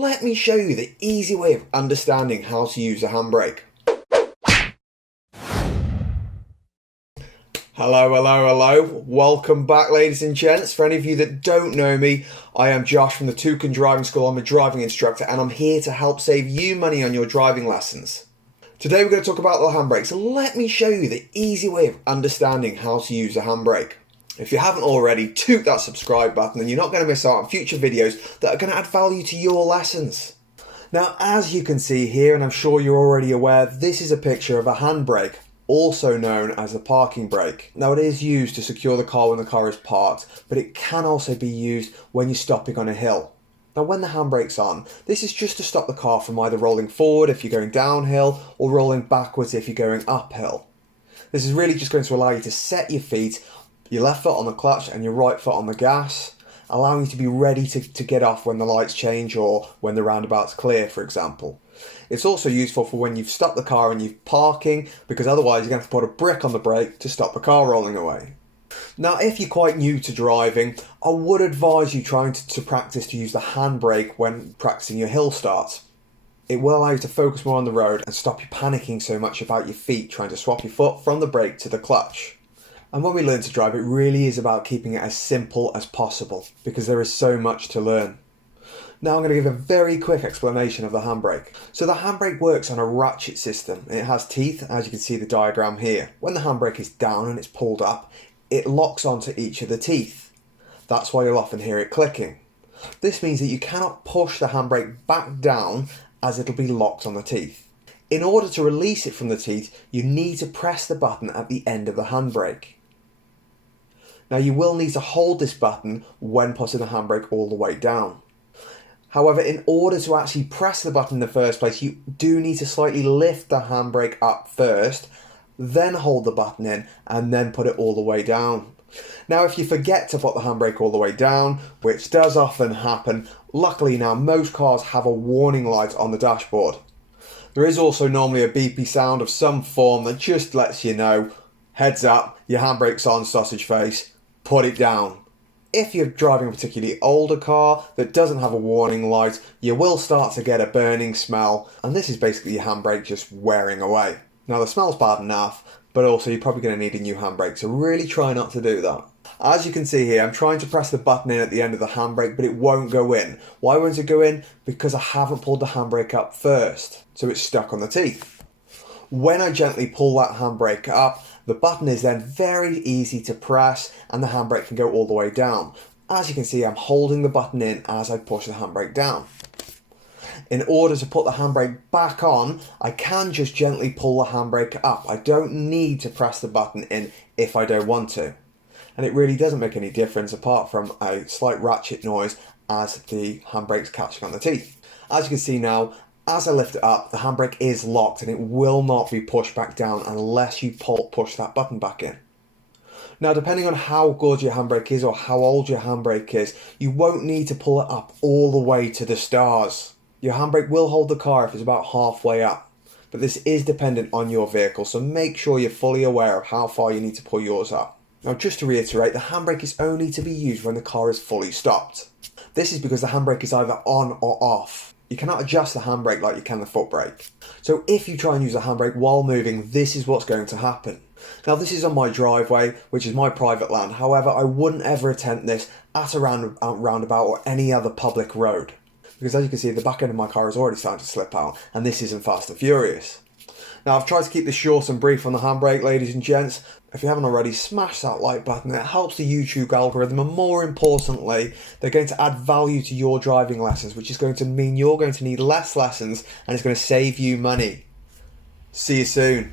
let me show you the easy way of understanding how to use a handbrake. Hello. Welcome back, ladies and gents. For any of you that don't know me, I am Josh from the Toucan Driving School. I'm a driving instructor and I'm here to help save you money on your driving lessons. Today we're going to talk about the handbrake, so let me show you the easy way of understanding how to use a handbrake. If you haven't already, toot that subscribe button and you're not going to miss out on future videos that are going to add value to your lessons. Now, as you can see here, and I'm sure you're already aware, this is a picture of a handbrake, also known as the parking brake. Now, it is used to secure the car when the car is parked, but it can also be used when you're stopping on a hill. Now, when the handbrake's on, this is just to stop the car from either rolling forward if you're going downhill or rolling backwards if you're going uphill. This is really just going to allow you to set your feet, your left foot on the clutch and your right foot on the gas, allowing you to be ready to get off when the lights change or when the roundabout's clear, for example. It's also useful for when you've stopped the car and you're parking, because otherwise you're going to have to put a brick on the brake to stop the car rolling away. Now, if you're quite new to driving, I would advise you trying to practice to use the handbrake when practicing your hill starts. It will allow you to focus more on the road and stop you panicking so much about your feet trying to swap your foot from the brake to the clutch. And when we learn to drive, it really is about keeping it as simple as possible, because there is so much to learn. Now I'm going to give a very quick explanation of the handbrake. So the handbrake works on a ratchet system. It has teeth, as you can see the diagram here. When the handbrake is down and it's pulled up, it locks onto each of the teeth. That's why you'll often hear it clicking. This means that you cannot push the handbrake back down, as it'll be locked on the teeth. In order to release it from the teeth, you need to press the button at the end of the handbrake. Now, you will need to hold this button when putting the handbrake all the way down. However, in order to actually press the button in the first place, you do need to slightly lift the handbrake up first, then hold the button in, and then put it all the way down. Now, if you forget to put the handbrake all the way down, which does often happen, luckily now most cars have a warning light on the dashboard. There is also normally a beepy sound of some form that just lets you know, heads up, your handbrake's on, sausage face, put it down. If you're driving a particularly older car that doesn't have a warning light, you will start to get a burning smell, and this is basically your handbrake just wearing away. Now, the smell's bad enough, but also you're probably going to need a new handbrake, so really try not to do that. As you can see here, I'm trying to press the button in at the end of the handbrake, but it won't go in. Why won't it go in? Because I haven't pulled the handbrake up first, so it's stuck on the teeth. When I gently pull that handbrake up, the button is then very easy to press and the handbrake can go all the way down. As you can see, I'm holding the button in as I push the handbrake down. In order to put the handbrake back on, I can just gently pull the handbrake up. I don't need to press the button in if I don't want to. And it really doesn't make any difference apart from a slight ratchet noise as the handbrake's catching on the teeth. As you can see now, as I lift it up, the handbrake is locked and it will not be pushed back down unless you push that button back in. Now, depending on how good your handbrake is or how old your handbrake is, you won't need to pull it up all the way to the stars. Your handbrake will hold the car if it's about halfway up, but this is dependent on your vehicle, so make sure you're fully aware of how far you need to pull yours up. Now, just to reiterate, the handbrake is only to be used when the car is fully stopped. This is because the handbrake is either on or off. You cannot adjust the handbrake like you can the foot brake. So if you try and use the handbrake while moving, this is what's going to happen. Now, this is on my driveway, which is my private land. However, I wouldn't ever attempt this at a roundabout or any other public road. Because as you can see, the back end of my car is already starting to slip out, and this isn't Fast and Furious. Now, I've tried to keep this short and brief on the handbrake, ladies and gents. If you haven't already, smash that like button. It helps the YouTube algorithm, and more importantly, they're going to add value to your driving lessons, which is going to mean you're going to need less lessons, and it's going to save you money. See you soon.